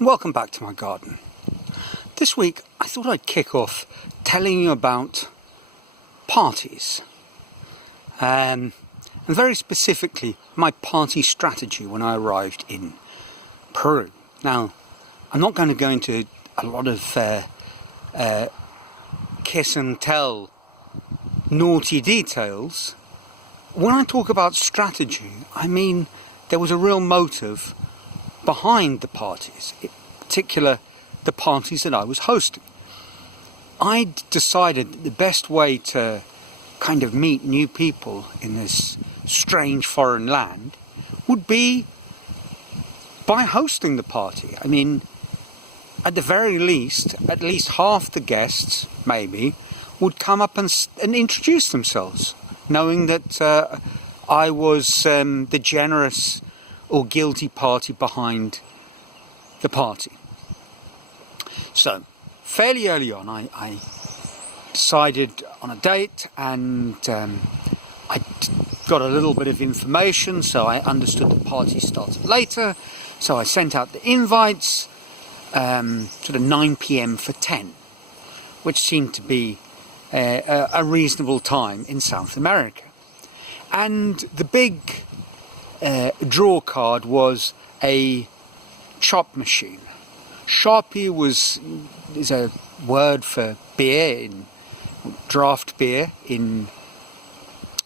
Welcome back to my garden. This week I thought I'd kick off telling you about parties, and very specifically my party strategy when I arrived in Peru. Now, I'm not going to go into a lot of kiss and tell naughty details. When I talk about strategy, I mean there was a real motive behind the parties, in particular the parties that I was hosting. I decided that the best way to kind of meet new people in this strange foreign land would be by hosting the party. I mean, at the very least, at least half the guests, maybe, would come up and introduce themselves, knowing that I was the generous or guilty party behind the party. So, fairly early on, I decided on a date, and I got a little bit of information, so I understood the party started later. So I sent out the invites, sort of 9 p.m. for 10, which seemed to be a reasonable time in South America. And the big draw card was a chop machine. Sharpie is a word for beer, in draft beer in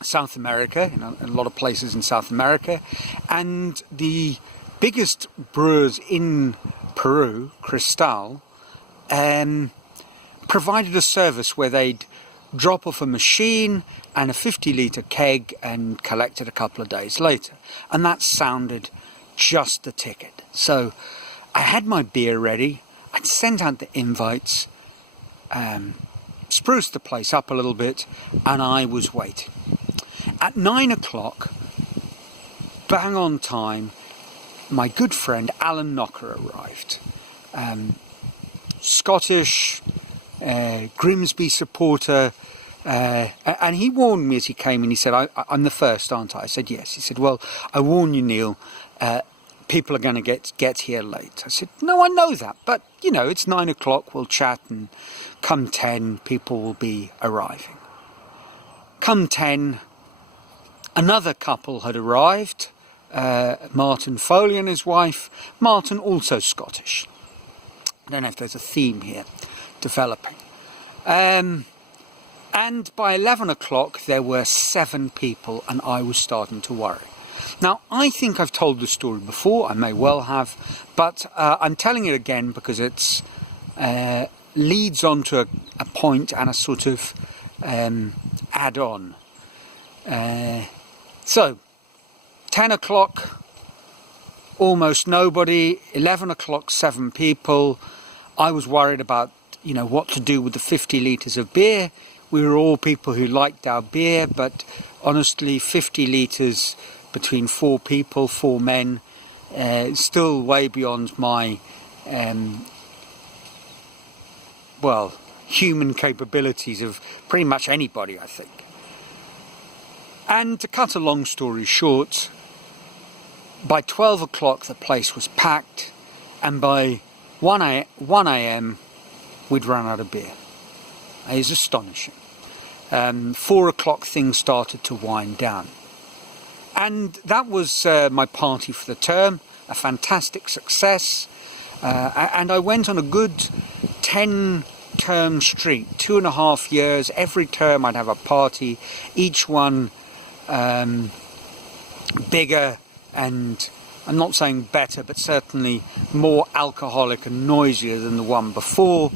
South America, in a lot of places in South America. And the biggest brewers in Peru, Cristal, provided a service where they'd drop off a machine and a 50-litre keg and collect it a couple of days later. And that sounded just the ticket. So I had my beer ready, I'd sent out the invites, spruced the place up a little bit, and I was waiting. At 9 o'clock, bang on time, my good friend Alan Knocker arrived. Scottish, Grimsby supporter, and he warned me as he came in. He said, I'm the first, aren't I? I said, yes. He said, well, I warn you, Neil, people are going to get here late. I said, no, I know that, but, you know, it's 9 o'clock, we'll chat, and come 10, people will be arriving. Come 10, another couple had arrived, Martin Foley and his wife. Martin, also Scottish. I don't know if there's a theme here developing. And by 11 o'clock, there were 7 people, and I was starting to worry. Now, I think I've told the story before, I may well have, but I'm telling it again because it's leads on to a point and a sort of add-on. So, 10 o'clock, almost nobody. 11 o'clock, 7 people. I was worried about, you know, what to do with the 50 litres of beer. We were all people who liked our beer, but honestly, 50 litres between 4 people, 4 men, still way beyond my, human capabilities of pretty much anybody, I think. And to cut a long story short, by 12 o'clock the place was packed, and by 1 a.m. we'd run out of beer. It was astonishing. 4 o'clock things started to wind down. And that was my party for the term, a fantastic success. And I went on a good 10-term streak, 2.5 years. Every term I'd have a party, each one bigger, and I'm not saying better, but certainly more alcoholic and noisier than the one before.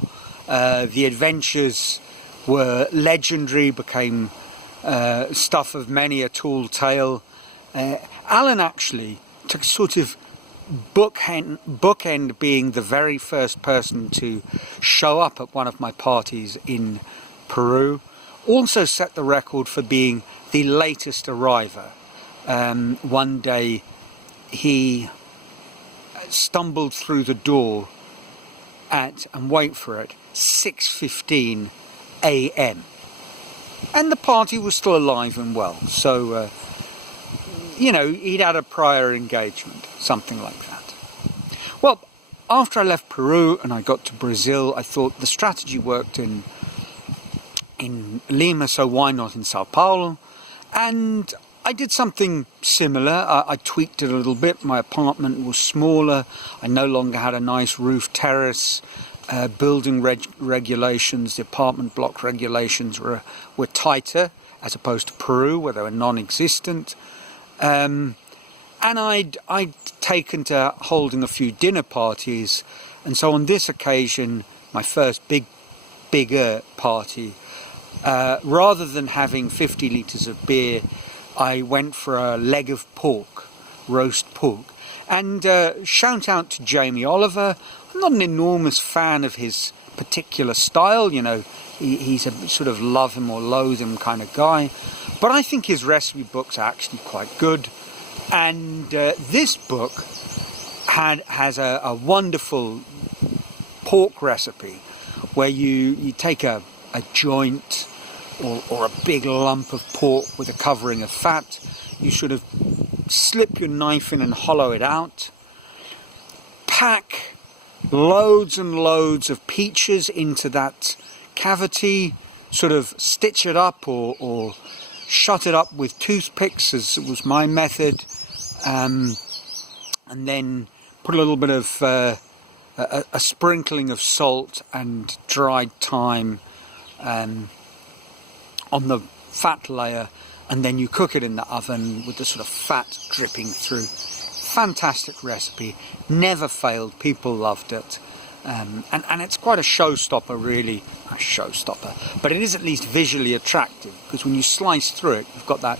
The adventures were legendary, became stuff of many a tall tale. Alan actually took sort of bookend being the very first person to show up at one of my parties in Peru. Also set the record for being the latest arriver. One day he stumbled through the door at, and wait for it, 6:15 a.m. And the party was still alive and well. So, you know, he'd had a prior engagement, something like that. Well, after I left Peru and I got to Brazil, I thought the strategy worked in Lima, so why not in Sao Paulo? And I did something similar. I tweaked it a little bit. My apartment was smaller. I no longer had a nice roof terrace. Building regulations, the apartment block regulations were tighter, as opposed to Peru, where they were non-existent. And I'd taken to holding a few dinner parties, and so on this occasion, my first bigger party, rather than having 50 litres of beer, I went for a leg of pork, roast pork. And shout out to Jamie Oliver. I'm not an enormous fan of his particular style, you know, he's a sort of love him or loathe him kind of guy, but I think his recipe books are actually quite good. And this book has a wonderful pork recipe where you take a joint or a big lump of pork with a covering of fat. You sort of slip your knife in and hollow it out. Pack loads and loads of peaches into that cavity, sort of stitch it up or shut it up with toothpicks, as was my method. And then put a little bit of a sprinkling of salt and dried thyme on the fat layer, and then you cook it in the oven with the sort of fat dripping through. Fantastic recipe, never failed, people loved it. And it's quite a showstopper, really. A showstopper, but it is at least visually attractive, because when you slice through it, you've got that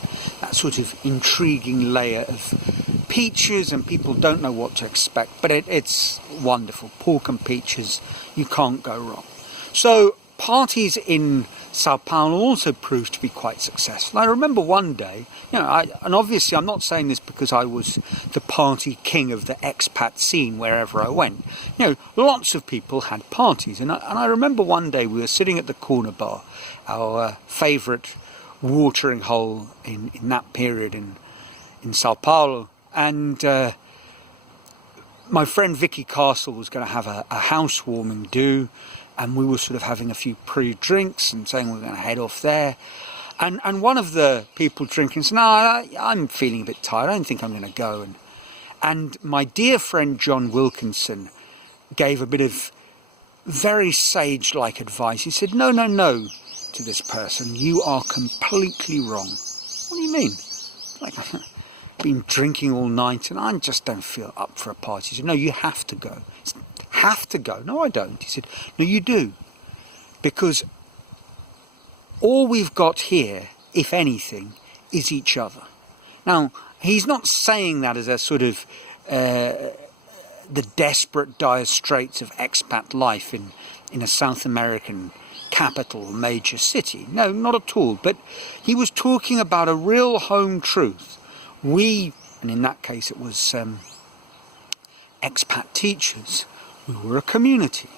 sort of intriguing layer of peaches, and people don't know what to expect, but it's wonderful. Pork and peaches, you can't go wrong. So parties in Sao Paulo also proved to be quite successful. I remember one day, you know, and obviously I'm not saying this because I was the party king of the expat scene wherever I went. You know, lots of people had parties, and I remember one day we were sitting at the corner bar, our favourite watering hole in that period in Sao Paulo, and my friend Vicky Castle was going to have a housewarming do. And we were sort of having a few pre-drinks and saying we're going to head off there. And one of the people drinking said, no, I'm feeling a bit tired. I don't think I'm going to go. And my dear friend John Wilkinson gave a bit of very sage-like advice. He said, no, to this person. You are completely wrong. What do you mean? Like, I've been drinking all night and I just don't feel up for a party. He said, no, you have to go. Have to go. No, I don't. He said, no, you do, because all we've got here, if anything, is each other. Now, he's not saying that as a sort of the desperate dire straits of expat life in a South American capital or major city. No, not at all. But he was talking about a real home truth. We, and in that case it was expat teachers, we were a community,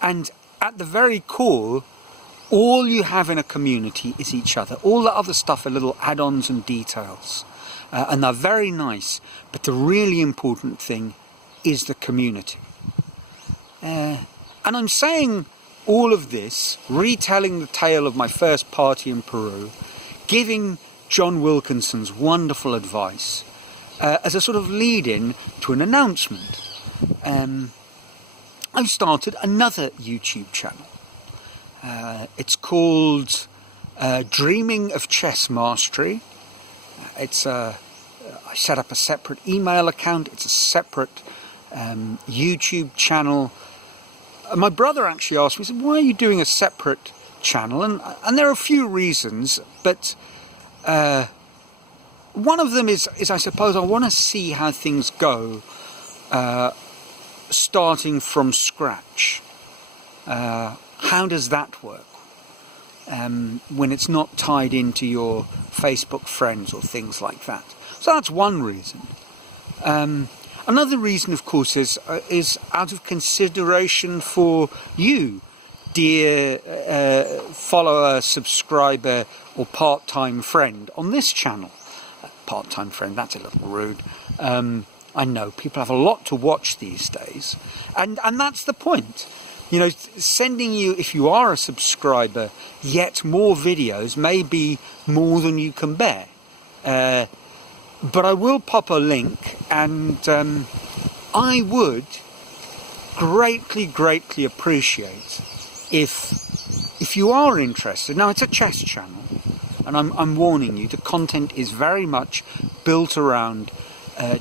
and at the very core, all you have in a community is each other. All the other stuff are little add-ons and details, and they're very nice, but the really important thing is the community. And I'm saying all of this, retelling the tale of my first party in Peru, giving John Wilkinson's wonderful advice as a sort of lead-in to an announcement. I've started another YouTube channel. It's called Dreaming of Chess Mastery. I set up a separate email account. It's a separate YouTube channel. My brother actually asked me, he said, why are you doing a separate channel? And there are a few reasons, but one of them is I suppose I want to see how things go starting from scratch. How does that work when it's not tied into your Facebook friends or things like that? So that's one reason. Another reason, of course, is out of consideration for you, dear follower, subscriber or part-time friend on this channel. Part-time friend, that's a little rude. I know people have a lot to watch these days, and that's the point. You know, sending you, if you are a subscriber, yet more videos may be more than you can bear. But I will pop a link, and I would greatly appreciate if you are interested. Now, it's a chess channel, and I'm warning you, the content is very much built around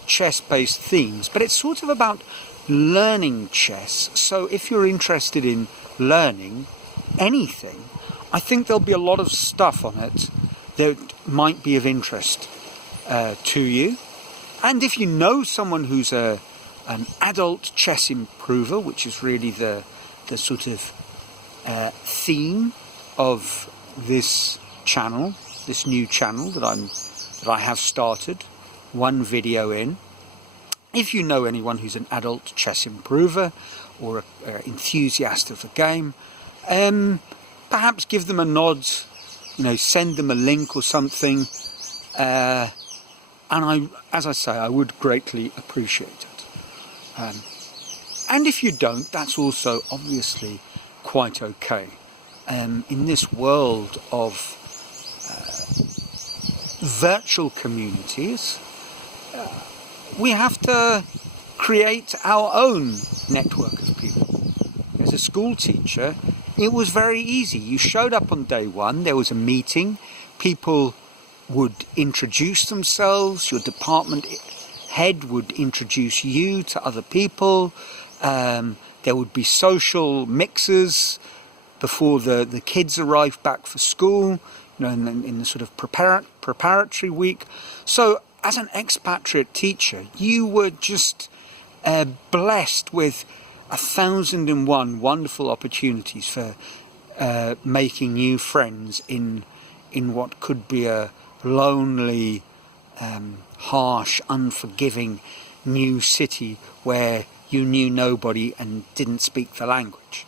chess-based themes, but it's sort of about learning chess. So if you're interested in learning anything, I think there'll be a lot of stuff on it that might be of interest to you. And if you know someone who's an adult chess improver, which is really the sort of theme of this channel, this new channel that I have started, one video in. If you know anyone who's an adult chess improver or an enthusiast of the game, perhaps give them a nod, you know, send them a link or something, and as I say, I would greatly appreciate it. And if you don't, that's also obviously quite okay. In this world of virtual communities, we have to create our own network of people. As a school teacher, it was very easy. You showed up on day one, there was a meeting, people would introduce themselves, your department head would introduce you to other people, there would be social mixers before the kids arrived back for school, you know, in the sort of preparatory week. So as an expatriate teacher, you were just blessed with 1,001 wonderful opportunities for making new friends in what could be a lonely, harsh, unforgiving new city where you knew nobody and didn't speak the language.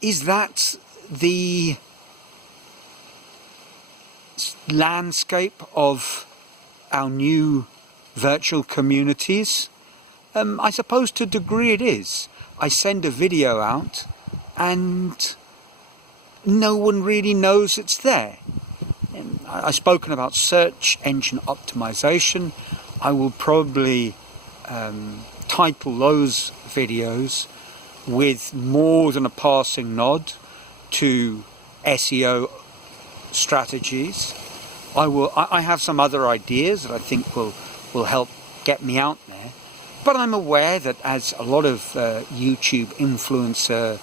Is that the landscape of our new virtual communities? I suppose to a degree it is. I send a video out and no one really knows it's there. I've spoken about search engine optimization. I will probably title those videos with more than a passing nod to SEO strategies. I have some other ideas that I think will help get me out there, but I'm aware that, as a lot of YouTube influencer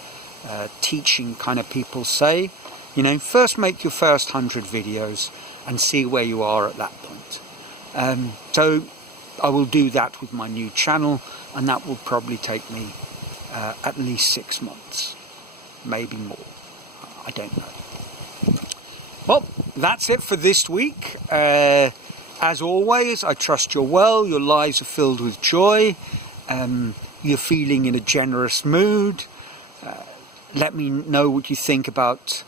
teaching kind of people say, you know, first make your first 100 videos and see where you are at that point. So I will do that with my new channel, and that will probably take me at least 6 months, maybe more. I don't know. Well, that's it for this week. As always, I trust you're well, your lives are filled with joy, you're feeling in a generous mood. Let me know what you think about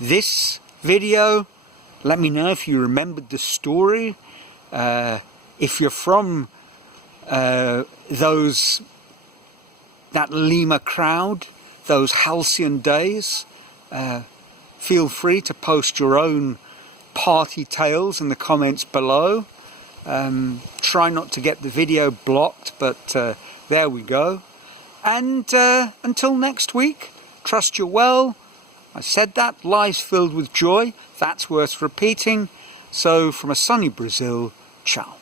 this video. Let me know if you remembered the story. If you're from that Lima crowd, those halcyon days, feel free to post your own party tales in the comments below. Try not to get the video blocked, but there we go. And until next week, trust you're well. I said that, lives filled with joy, that's worth repeating. So from a sunny Brazil, ciao.